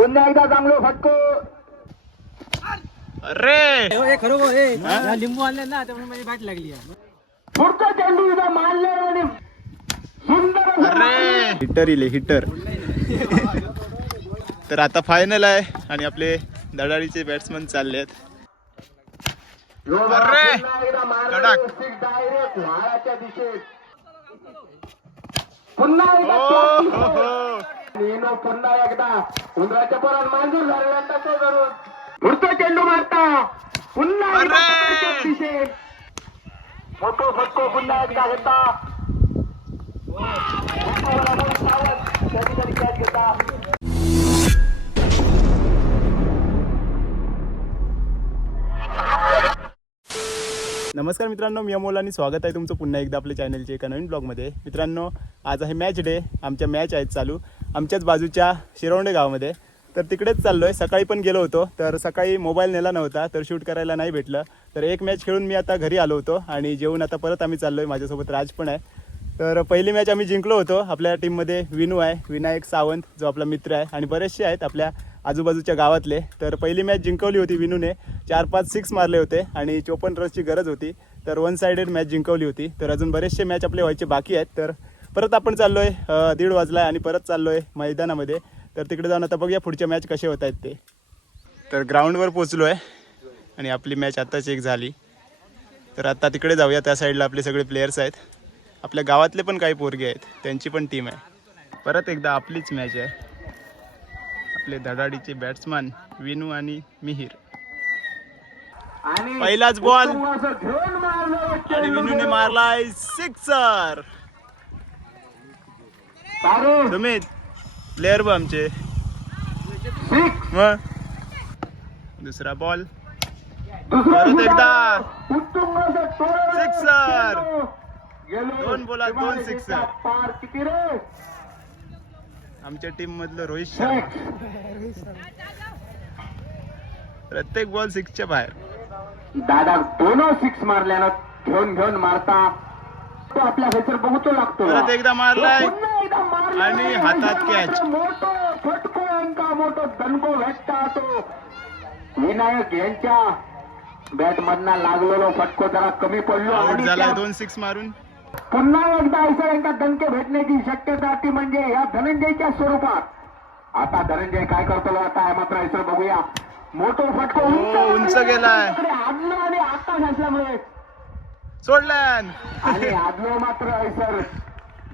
पुन्हा एकदा चांगलो फटको. अरे! खरोखर लिंबू आणले ना त्यामुळे माझी बॅट लागली पुढचा चेंडू इथं मारले आणि सुंदर अरे! हिटर इले हिटर. तर आता फायनल आहे आणि आपले दडाडीचे बॅट्समन चालले आहेत अरे! कडक. दिशेत. पुन्हा नीनो पुन्हा एकदा. उंदराच्या पोरात मांजूर झालेल्यांदा तो करून पुढचा चेंडू मारता. पुन्हा एकदा! पकडायच्या दिशेत. मोठो फटको पुन्हा एकदा घेता. नमस्कार मित्रांनो मी अमोल आणि स्वागत आहे तुमचं पुन्हा एकदा आपल्या चॅनलच्या एका नवीन ब्लॉगमध्ये. मित्रांनो आज आहे मॅच डे आमच्या मॅच आहेत चालू. आमच्याच बाजूच्या शिरवंडे गावामध्ये. तर तिकडेच चाललो आहे सकाळी पण गेलो होतो. तर सकाळी मोबाईल नेला नव्हता तर शूट करायला नाही भेटलं. तर एक मॅच खेळून मी आता घरी आलो होतो आणि जेवून आता परत आम्ही चाललो आहे माझ्यासोबत राज पण आहे. तर पहिली मॅच आम्ही जिंकलो होतो. आपल्या टीममध्ये विनू आहे विनायक सावंत जो आपला मित्र आहे. आणि बरेचसे आहेत आपल्या आजूबाजूच्या गावातले. तर पहिली मॅच जिंकवली होती विनूने. चार पाच सिक्स मारले होते आणि चोपन्न रन्सची गरज होती. तर वन सायडेड मॅच जिंकवली होती. तर अजून बरेचसे मॅच आपले व्हायचे बाकी आहेत. तर परत आपण चाललो आहे दीड वाजला आहे आणि परत चाललो आहे मैदानामध्ये. तर तिकडे जाऊन आता बघूया पुढच्या मॅच कसे होत आहेत ते. तर ग्राउंडवर पोचलो आहे आणि आपली मॅच आत्ताच एक झाली. तर आत्ता तिकडे जाऊया. त्या साईडला आपले सगळे प्लेयर्स आहेत. आपल्या गावातले पण काही पोरगे आहेत. त्यांची पण टीम आहे. परत एकदा आपलीच मॅच आहे. आपले धडाडीचे बॅट्समन विनू आणि मिहिर. पहिलाच बॉल आणि विनूने. मारलाय सिक्सर सुमित प्लेअर बघ आमचे. मग दुसरा बॉल परत एकदा. गेलो. दोन बोलात दोन किमान sixer. एका पार किती रे आमच्या टीम मधलं रोहित शर्मा. प्रत्येक बॉल सिक्सच्या बाहेर. दादा दोन सिक्स मारल्यानं घेऊन घेऊन मारता. तो आपल्या हेसर बघतो लागतो. परत एकदा मारलाय. आणि हातात catch. मोठो फटको अंका मोठो दणको भेटता तो. विनायक यांच्या बॅट मधना लागलेलो फटको जरा कमी पडलो. आउट झालाय दोन सिक्स मारून. पुन्हा एकदा ऐसा यांना दणके भेटण्याची शक्यता ती म्हणजे या धनंजयच्या स्वरूपात. आता धनंजय काय करतो आता? मात्र ऐसर बघूया. मोठो फटको हो, उंच गेलाय. आदलो आणि आता घातल्यामुळे. सोडल्यान. आणि आदलो मात्र ऐसर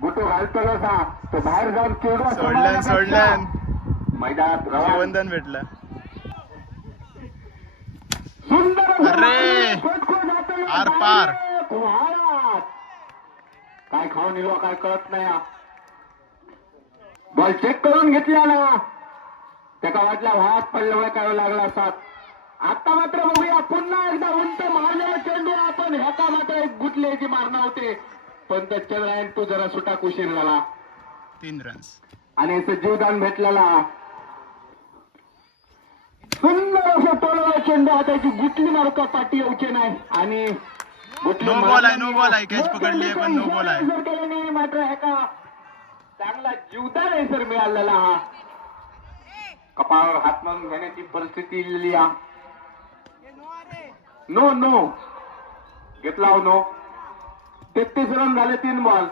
गुटो घालतो कसा तो बाहेर जाऊन केवढा सोडल्यान सोडल्यान. मैदानात रवा वंदन भेटलं. सुंदर अरे! आर पार. महाराज. काय खाऊन निलो काय कळत नाही. बॉल चेक करून घेतला ना त्याका वाटला भात पडल्यामुळे काय लागला असतात आता मात्र बघूया पुन्हा एकदा उंच मारलेला चेंडू आपण ह्याचा मात्र एक गुटल्याची मारणं होते. पण त्या चंद्रायन तो जरा सुटा कुशीर झाला. तीन रन्स आणि असं जीवदान भेटलेला सुंदर असं टोळला चेंडू हा त्याची गुटली मारुका पाठी येऊचे नाही? आणि No ball आहे, no ball आहे. Catch पकडली आहे, पण no ball आहे. मात्र चांगला जीवदान आहे सर मिळालेला हा. कपाळावर हात मारून घेण्याची परिस्थिती इलेली हा. No no. घेतला हो नो. तेहतीस रन झाले तीन बॉल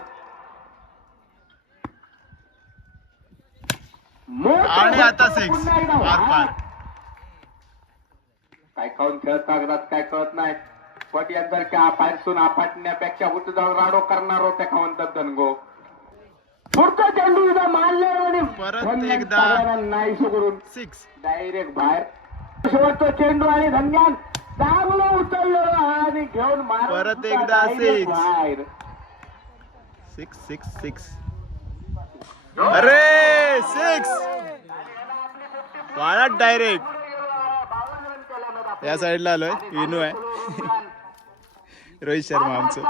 आणि आता सिक्स पार पार. काय खाऊन खेळत कागदात काय कळत नाही. पण जर का पायसून आपटण्यापेक्षा उच जाऊन राडो करणार होते खाऊन धनगो. पुढचा चेंडू उद्या मारले आणि परत एकदा. नाहीसं करून सिक्स. डायरेक्ट बाहेर. शेवटचा चेंडू आणि धन्यान चांगलं उचललेलं हा आणि घेऊन मार परत एकदा. बाहेर. Six six six. अरे सिक्स. वाळात डायरेक्ट. या साईडला आलोय विनू आहे. रोहित शर्मा आमचं.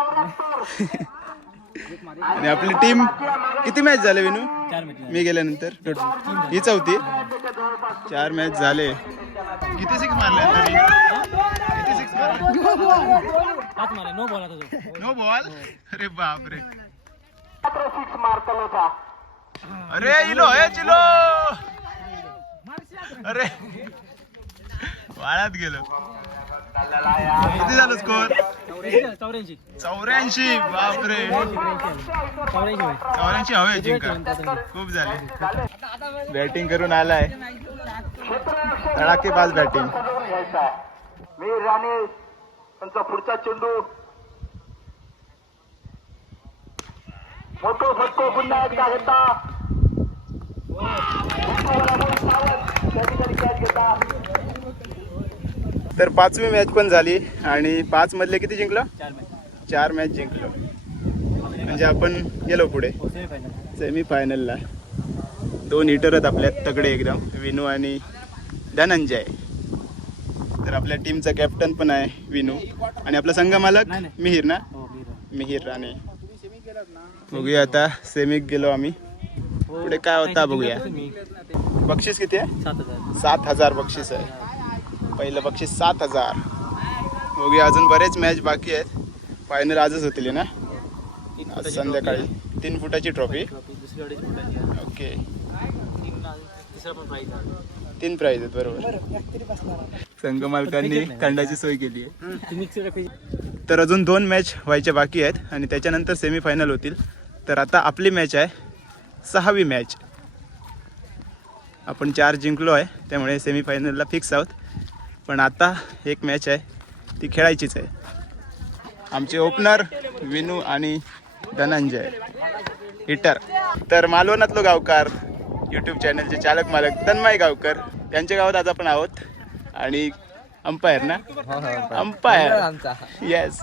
आणि आपली टीम किती मॅच झाले विनू? मी गेल्यानंतर. टोटल ही चौथी. चार मॅच झाले. किती सिक्स मारले किती सिक्स मारले? नो बॉल नो बॉल अरे बापरे. अरे इलो हे चिलो! अरे वाळात गेलो. किती झालं स्कोर चौऱ्याऐंशी. चौऱ्याऐंशी बापरे. चौऱ्याऐंशी हवे जिंका खूप झाले. बॅटिंग करून आलाय. तडाकेबाज बॅटिंग मीर राणे त्यांचा पुढचा चेंडू. मोठो फटको पुन्हा एकदा घेता त्या ठिकाणी कॅच घेता. तर पाचवी मॅच पण झाली आणि पाच मधले किती जिंकलो? चार मॅच चार मॅच जिंकलो. म्हणजे आपण गेलो पुढे. सेमी फायनलला दोन हिटर आहेत आपल्यात तगडे एकदम विनू आणि धनंजय. तर आपल्या टीमचा कॅप्टन पण आहे विनू. आणि आपला संघ मालक. मिहीर ना? हो. मिहीर. राणे. बघूया आता सेमीक गेलो आम्ही. हो. पुढे काय होता बघूया. बक्षीस किती आहे? सात हजार बक्षीस आहे. पहिलं बक्षीस सात हजार. बघूया अजून बरेच मॅच बाकी आहेत. फायनल आजच होतील ना? तीन आज संध्याकाळी. तीन फुटाची ट्रॉफी. ओके तीन अजून तिसरा पण प्राईज आहे. तीन प्राइज आहेत बरोबर. संघ मालकांनी खंडाची सोय केली आहे. तर अजून दोन मॅच व्हायच्या बाकी आहेत आणि त्याच्यानंतर सेमीफायनल होतील. तर आता आपली मॅच आहे सहावी मॅच आपण चार जिंकलो आहे त्यामुळे सेमीफायनलला फिक्स आहोत. पण आता एक मॅच आहे. ती खेळायचीच आहे. आमचे ओपनर विनू आणि धनंजय. हिटर तर मालवणातलो गावकार यूट्यूब चॅनलचे चालक मालक तन्मय गावकर. त्यांच्या गावात आज आपण आहोत. आणि अंपायर ना? अंपायर. येस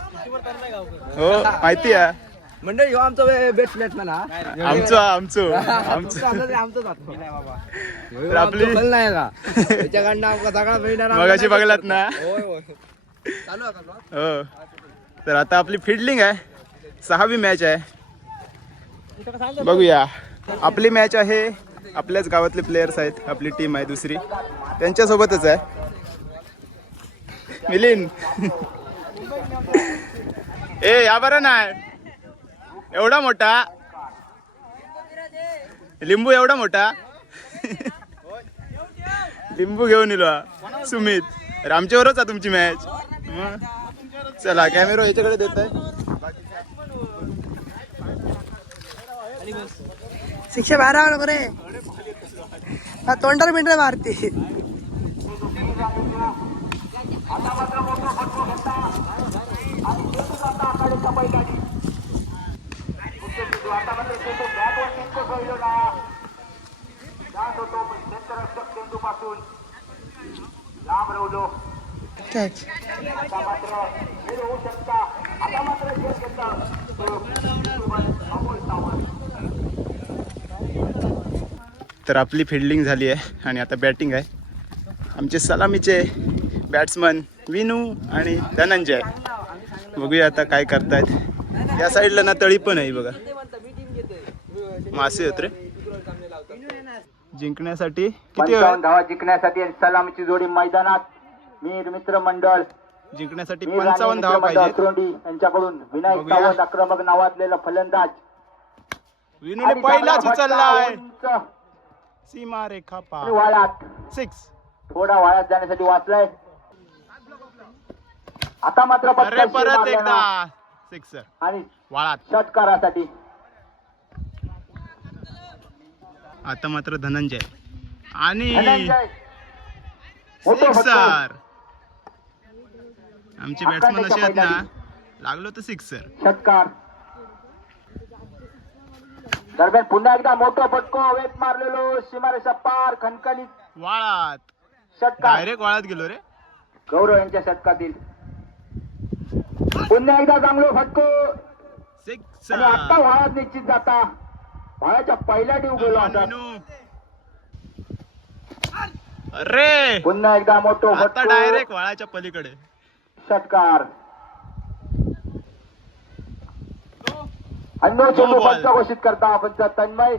हो माहिती आहे. मंडळी ह्यो आमचा बेस्ट बॅट्समॅन हा. आमचं आमचं आमचं. आमचं तर आपली- आमचं फल नाही का त्याच्याकडनं आमका सगळा मगाशी बघलात ना? होय होय. चालू आहे का vlog? हो. तर आता आपली फिल्डिंग आहे. सहावी मॅच आहे. बघूया. आपली मॅच आहे. आपल्याच गावातले प्लेयर्स आहेत. आपली टीम आहे दुसरी. त्यांच्यासोबतच आहे. मिलिंद. ए या बरं नाही एवढा मोठा? लिंबू एवढा मोठा? लिंबू घेऊन हा. सुमित तर आमच्यावरच आहे तुमची मॅच चला कॅमेरा याच्याकडे देत आहे शिक्षा बाहेर आवा नको रे. हा तर आपली फिल्डिंग झाली आहे आणि आता बॅटिंग आहे. आमचे सलामीचे बॅट्समन विनू आणि धनंजय. बघूया आता काय करतायत. या साईडला ना तळी पण आहे बघा. मासे होत रे. जिंकण्यासाठी किती वेळ? पंचावन्न धावा जिंकण्यासाठी आणि सलामीची जोडी मैदानात. मीर मित्र मंडळ. जिंकण्यासाठी मीर आणि पंचावन्न धावा पाहिजे अक्रोंडी यांच्याकडून विनायक बघूया. सावंत आक्रमक नावाजलेला फलंदाज. विनूने आणि पहिलाच चांगला उचललाय. फटका उंच. सीमा रेखा आणि पा वाळात सिक्स थोडा वाळात जाण्यासाठी वाचलाय. आता मात्र अरे पटकन परत एकदा. सिक्स आणि वाळात षटकारासाठी. आता मात्र धनंजय. आणि. सिक्सर आमचे बॅट्समन असे आहेत ना. लागलो तर सिक्सर षटकार दरम्यान पुन्हा एकदा मोठं फटको हवेत मारलेलो सीमारेषा पार खणखणीत वाळात. षटकार डायरेक्ट वाळात गेलो रे. गौरव यांच्या षटकातील पुन्हा एकदा चांगलो फटको. सिक्स आता व्हाळात निश्चित जाता. व्हाळाच्या पहिल्या डीव गेलो आता अरे! पुन्हा एकदा मोठो आता फटको. डायरेक्ट वाळाच्या पलीकडे. षटकार. अन्नो चेंडू. पंच घोषित करता. पंच तन्मय.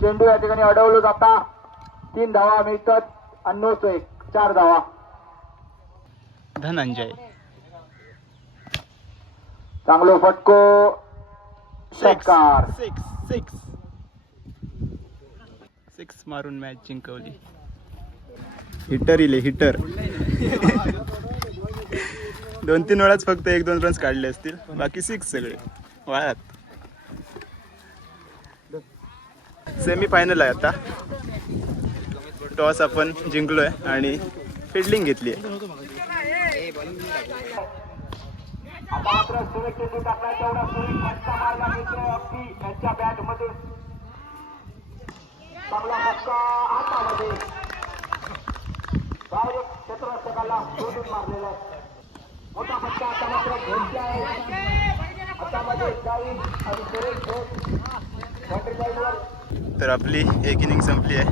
चेंडू या ठिकाणी अडवलो जाता. तीन धावा मिळतात. अन्नोच एक चार धावा. धनंजय. चांगलो फटको. षटकार. सिक्स सिक्स सिक्स मारून मॅच जिंकवली. हिटर इले हिटर दोन तीन वेळाच फक्त एक दोन रन्स काढले असतील. बाकी सिक्स सगळे. वाळात सेमी फायनल आहे आता. टॉस आपण जिंकलोय आणि फिल्डिंग घेतली आहे चांगला फटका हातामध्ये डायरेक्ट क्षेत्ररक्षकाला शोधून मारलेला आहे. मोठा फटका आता मात्र आहे. हातामध्ये जाईल आणि सुरेश घोष तर आपली एक इनिंग संपली आहे.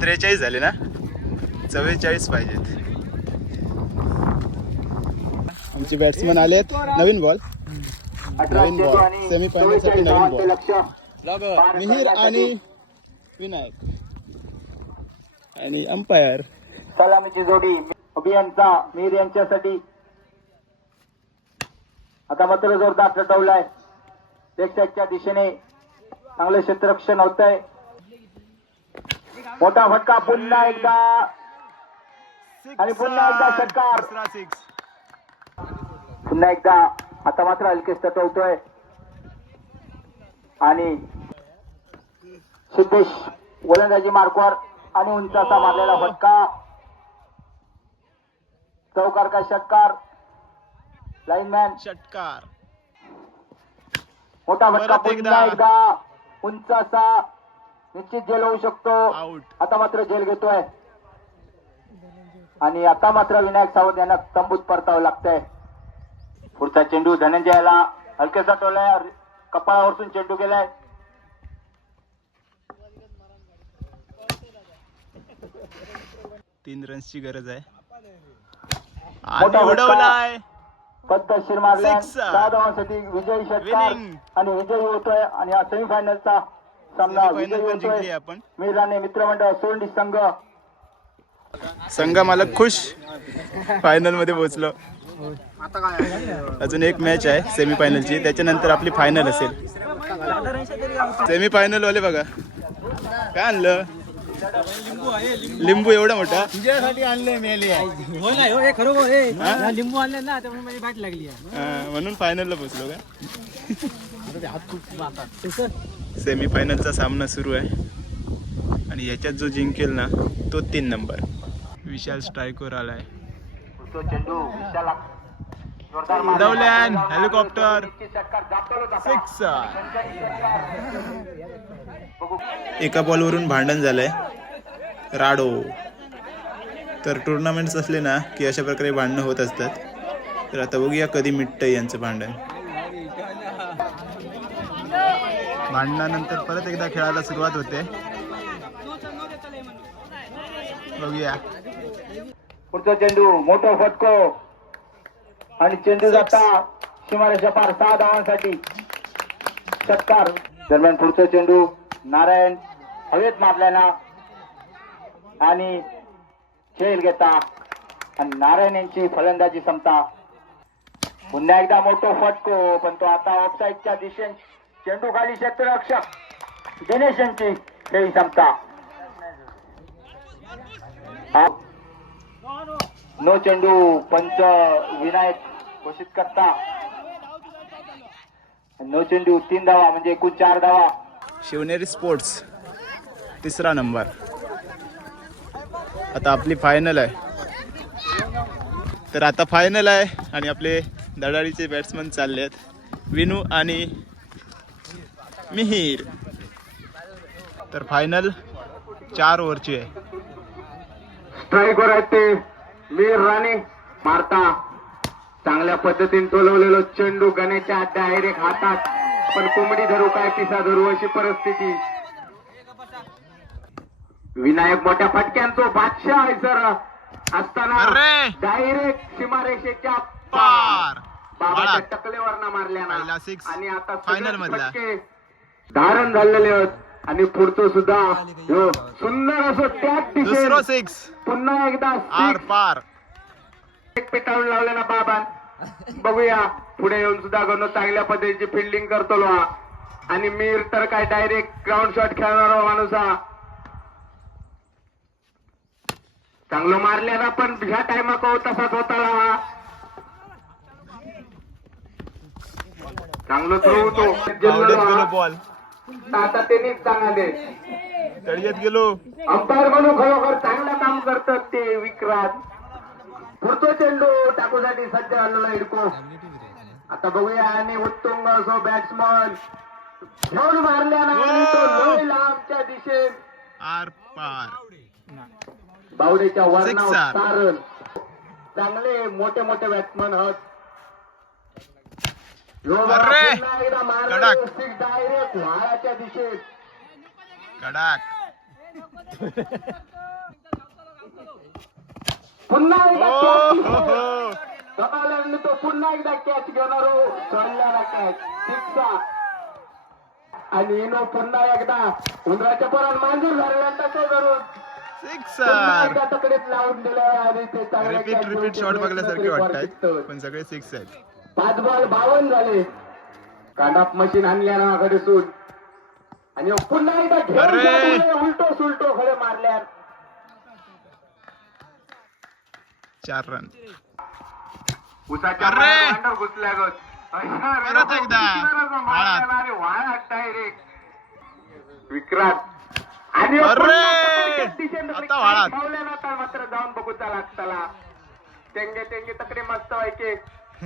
त्रेचाळीस झाले ना? चव्वेचाळीस पाहिजेत. आमचे बॅट्समन आलेत. नवीन बॉल नवीन बॉल. आणि Semi-final साठी चव्वेचाळीस नवीन बॉल. मिहिर आणि विनायक. आणि अंपायर. सलामीची जोडी अभियांचा मीर यांच्यासाठी. आता मात्र जोरदार चटवलाय प्रेक्षकच्या दिशेने चांगले क्षेत्ररक्षण होत आहे मोठा फटका पुन्हा एकदा. आणि पुन्हा एकदा षटकार. पुन्हा एकदा आता मात्र हलकेच तटवतोय आणि सिद्धेश गोलंदाजी मार्कवर आणि उंचाचा मारलेला फटका. चौकार का षटकार? लाईनमॅन षटकार. मोठा फटका पुन्हा एकदा. एकदा. उंच असा निश्चित झेल होऊ शकतो. आता मात्र झेल घेतोय. आणि आता मात्र विनायक सावंत यांना तंबूत परतावं लागतंय. पुढचा चेंडू धनंजयाला हलकेसा टोलाय कपाळावरतून चेंडू गेलाय. तीन रन्सची गरज आहे. आणि. उडवलाय. पद्धतशीर मारल्या. दहा धावांसाठी विजयी षटकार. आणि विजयी होतोय. आणि हा सेमीफायनलचा सामना विजयी होतोय. आपण. मीराने मित्रमंडळ सोंडी संघ. संघ मला खुश. फायनलमध्ये पोहोचलो. अजून एक मॅच आहे सेमी फायनलची त्याच्यानंतर आपली फायनल असेल. सेमी फायनल वाले बघा. काय आणलं? लिंबू एवढा मोठा? तुझ्यासाठी आणले मेले. हो ना हो हे खरोखर हे. लिंबू आणले ना त्यामुळे माझी बॅट लागली आहे. म्हणून फायनलला पोहोचलो का? सेमी फायनलचा सामना सुरू आहे. आणि याच्यात जो जिंकेल ना तो तीन नंबर विशाल स्ट्रायकवर आलाय तो चेंडू विशाला जोरदार मारला. उडवल्यान, हेलिकॉप्टर. सिक्स. एका बॉलवरून भांडण झालंय. राडो. तर टुर्नामेंट्स असले ना की अशा प्रकारे भांडणं होत असतात. तर आता बघूया कधी मिटतं यांचं भांडण. भांडणानंतर परत एकदा खेळायला सुरुवात होते. बघूया. पुढचा चेंडू मोठा फटको. आणि चेंडू. जाता सीमारेषा पार सहा धावांसाठी. षटकार दरम्यान पुढचा चेंडू नारायण हवेत मारल्याना आणि खेळ घेता आणि नारायण यांची फलंदाजी समता पुन्हा एकदा मोठो फटको पण तो आता ऑफसाईडच्या दिशेने. चेंडू खाली क्षेत्ररक्षक दिनेश यांची खेळी हा. नो चेंडू पंच विनायक घोषित करता. नो चेंडू तीन धावा म्हणजे एकूण चार धावा. शिवनेरी स्पोर्ट्स तिसरा नंबर. आता आपली फायनल आहे. तर आता फायनल आहे आणि आपले दडाडीचे बॅट्समन चालले आहेत. विनू आणि मिहीर. तर फायनल चार ओव्हरची आहे. स्ट्राईकवर आहेत ते. वीर राणे मारता. चांगल्या पद्धतीने टोलवलेलो चेंडू गणेशच्या डायरेक्ट हातात. पण कोंबडी धरू काय पिसा धरू अशी परिस्थिती. विनायक मोठ्या फटक्यांचो बादशाह आहे सर असताना! डायरेक्ट सीमारेषेच्या पार. बाबाच्या बाळा. टकलेवर ना. मारल्या ना. आणि आता मधला. फटके धारण झालेले आहेत. आणि पुढचं सुद्धा. सुंदर असं त्याच दिशेने पुन्हा एकदा आर पार. पेटाळून लावले ना बाबान बघूया. पुढे येऊन सुद्धा गणो चांगल्या पद्धतीची फिल्डिंग करतो लो हा आणि मीर तर काय डायरेक्ट ग्राउंड शॉट खेळणारा माणूस हा. चांगलं मारल्याला पण ह्या टायमाक तसाच होता लावा चांगलं थ्रो होतो. बॉल आता त्यांनीच चांगले तळीयात गेलो. अंपायर म्हणून खरोखर चांगलं काम करतात ते विक्रांत. पुढतो चेंडू टाकूसाठी सज्ज आलेला हिडको आता बघूया आणि उत्तुंग असो बॅट्समन घेऊन मारल्यानं आणि तो लय लांबच्या आर पार. बावडेच्या वरणावर. सारण चांगले मोठे मोठे बॅट्समन आहोत डायरेक्ट व्हाळाच्या दिशेत कडाक पुन्हा एकदा कमालांनी तो पुन्हा एकदा कॅच घेणार सोडल्याला कॅच सिक्सा आणि इनो पुन्हा एकदा. उंदराच्या परात मांजूर सिक्सर एकदा तकडीत लावून दिलं रिपीट रिपीट शॉट बघल्यासारखे वाटतात. पण सगळे सिक्स आहेत. पाच बॉल बावन्न झाले. कांडाप मशीन आणल्या ना कडे सून आणि पुन्हा एकदा उलटो सुलटो खडे मारल्या चार रन. परत एकदा. विक्रांत. आता वाळात. मात्र जाऊन बघूचा लागताला टेंगे टेंगे तकडे मस्त व्हायचे.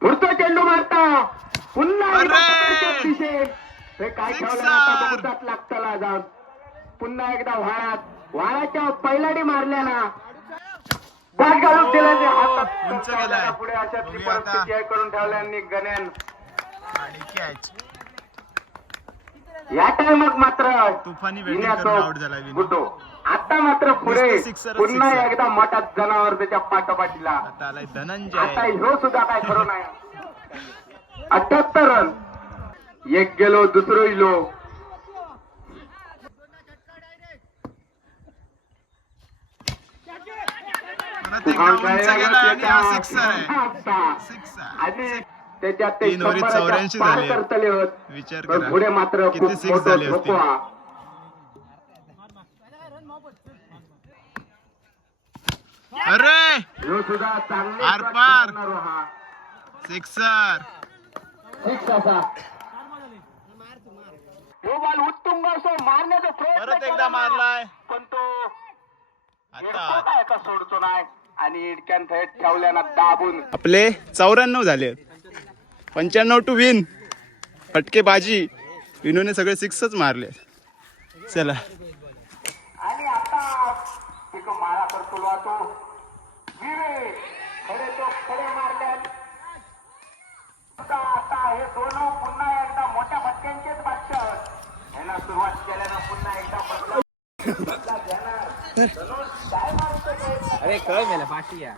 पुढचा चेंडू मारता. पुन्हा. हे काय बघूचाच लागताला जाऊन. पुन्हा एकदा व्हाळात व्हाळाच्या पहिलाडी मारल्याना बॅट घालून दिल्याने हातात उंच गेलाय. पुढे अशातली. परिस्थिती आहे करून ठेवल्याने गण्यान या टायमात मात्र तुफानी. गुटो. आता मात्र पुढे पुन्हा. एकदा मोठा जनावर त्याच्या पाठोपाठीला आता ह्यो सुद्धा काय खरं नाही अठ्याहत्तर रन एक गेलो दुसरो इलो परत एकदा उंच गेला आणि हा सिक्सर आहे. सिक्सर त्याच्यात ते तीन ओव्हरीत शंभराच्या 84 पार झाले. करतले होत. विचार पण करा. मात्र किती खूप मोठं झाले असतील? धोका. अरे! ह्यो सुद्धा चांगले आरपार. करणारो हा सिक्सर सिक्स असा. ह्यो बॉल उत्तुंग असो मारण्याचा प्रयत्न परत एकदा केला. मारलाय. पण तो आता. इडको काय का? सोडतो नाही. आणि इडक्यान थेट ठेवल्याना दाबून. आपले चौऱ्याण्णव झाले. पंच्याण्णव टू विन फटके बाजी. विनूने सगळे सिक्सच मारले. चला. आणि आता मारा करतो तो विवे खडे तो खडे मारल्यात. आता हे दोन पुन्हा एकदा मोठ्या फटक्यांचेच बादशाह. यांना सुरुवात केल्यानं पुन्हा एकदा बदला. बदला घेणार. अरे कळ मेला पाठी या.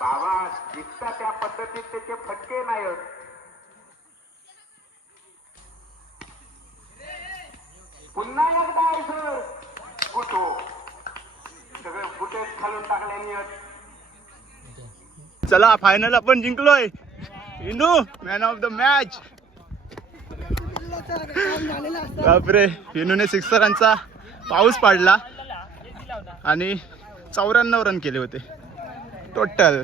बाबा दिसता त्या पद्धतीत त्याचे फटके नाही. पुन्हा एकदा आहे सर कुठो सगळे फुटे खालून टाकल्याने. चला फायनल आपण जिंकलोय. Vinu man of the match बापरे विनूने सिक्सरांचा पाऊस पाडला. आणि चौऱ्याण्णव रन केले होते. टोटल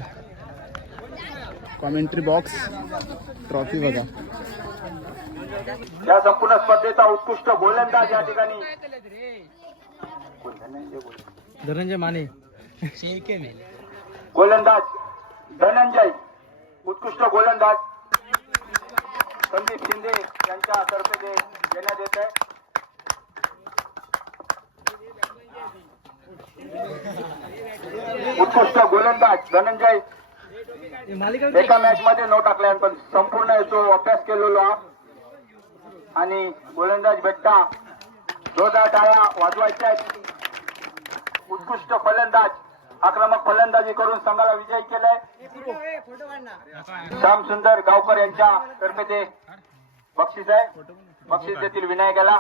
कॉमेंट्री बॉक्स ट्रॉफी बघा. या संपूर्ण स्पर्धेचा उत्कृष्ट गोलंदाज या ठिकाणी. धनंजय माने. गोलंदाज धनंजय. उत्कृष्ट गोलंदाज. संदीप शिंदे यांच्या तर्फे देण्यात येत आहे. उत्कृष्ट गोलंदाज धनंजय. एका मॅच मध्ये न टाकल्या पण संपूर्ण तो अभ्यास केलेलो. आणि गोलंदाज भेटता. जोरदार टाळ्या वाजवायच्या आहेत. उत्कृष्ट फलंदाज आक्रमक फलंदाजी करून संघाला विजयी केलाय. श्याम सुंदर गावकर यांच्या तर्फे ते बक्षीस आहे. बक्षीस देतील विनायकाला.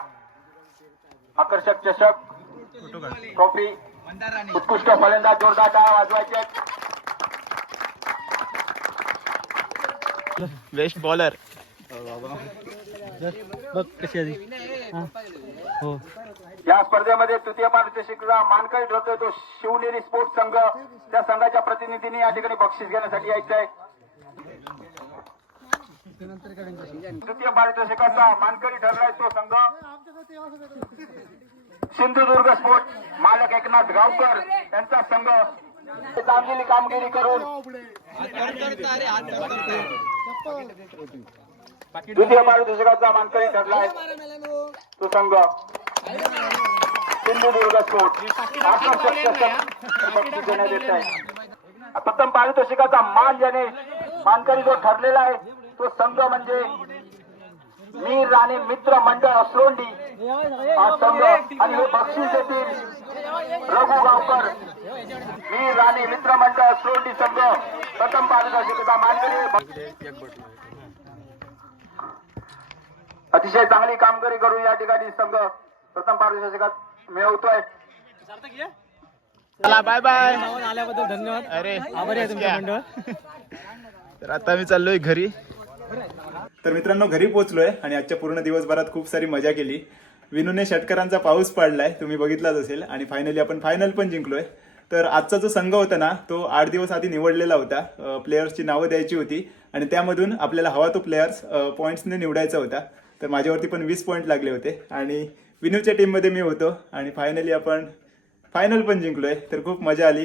आकर्षक चषक ट्रॉफी उत्कृष्ट फलंदाज जोरदार टाळ्या वाजवायच्या आहेत बेस्ट बॉलर हा. या स्पर्धेमध्ये तृतीय पारितोषिकचा मानकरी ठरतोय तो शिवनेरी स्पोर्ट्स संघ. त्या संघाच्या प्रतिनिधींनी या ठिकाणी बक्षीस घेण्यासाठी यायचं आहे तृतीय पारितोषिकाचा मानकरी ठरलाय तो संघ. सिंधुदुर्ग स्पोर्ट मालक एकनाथ गावकर यांचा संघ चांगली कामगिरी करून द्वितीय दुसऱ्याचा मानकरी ठरलाय तो संघ सिंधुदुर्ग स्पोर्ट आकर्षक देण्यात येत आहे. प्रथम पारितोषिकाचा मान ज्याने मानकरी जो ठरलेला आहे तो संघ म्हणजे मीर राणे मित्र मंडळ असलोंडी. संघ आणि हे बक्षीस देतील रघु गावकर. मीर राणे मित्र मंडळ असलोंडी संघ. प्रथम पारितोषिकाचा मानकरी अतिशय चांगली कामगिरी करून या ठिकाणी संघ प्रथम पारितोषिकात मिळवतोय. चला बाय बाय आल्याबद्दल धन्यवाद. अरे आभारी आहे तुमचं मंडळ. तर आता मी चाललोय घरी. तर मित्रांनो घरी पोहोचलोय आणि आजच्या पूर्ण दिवसभरात खूप सारी मजा केली. विनूने षटकरांचा पाऊस पाडलाय तुम्ही बघितलाच असेल. आणि फायनली आपण फायनल पण जिंकलोय. तर आजचा जो संघ होता ना तो आठ दिवस आधी निवडलेला होता. प्लेयर्सची नावं द्यायची होती. आणि त्यामधून आपल्याला हवा तो प्लेयर्स पॉईंट्सने निवडायचा होता. तर माझ्यावरती पण वीस पॉईंट लागले होते. आणि विनूच्या टीममध्ये मी होतो. आणि फायनली आपण फायनल पण जिंकलोय. तर खूप मजा आली.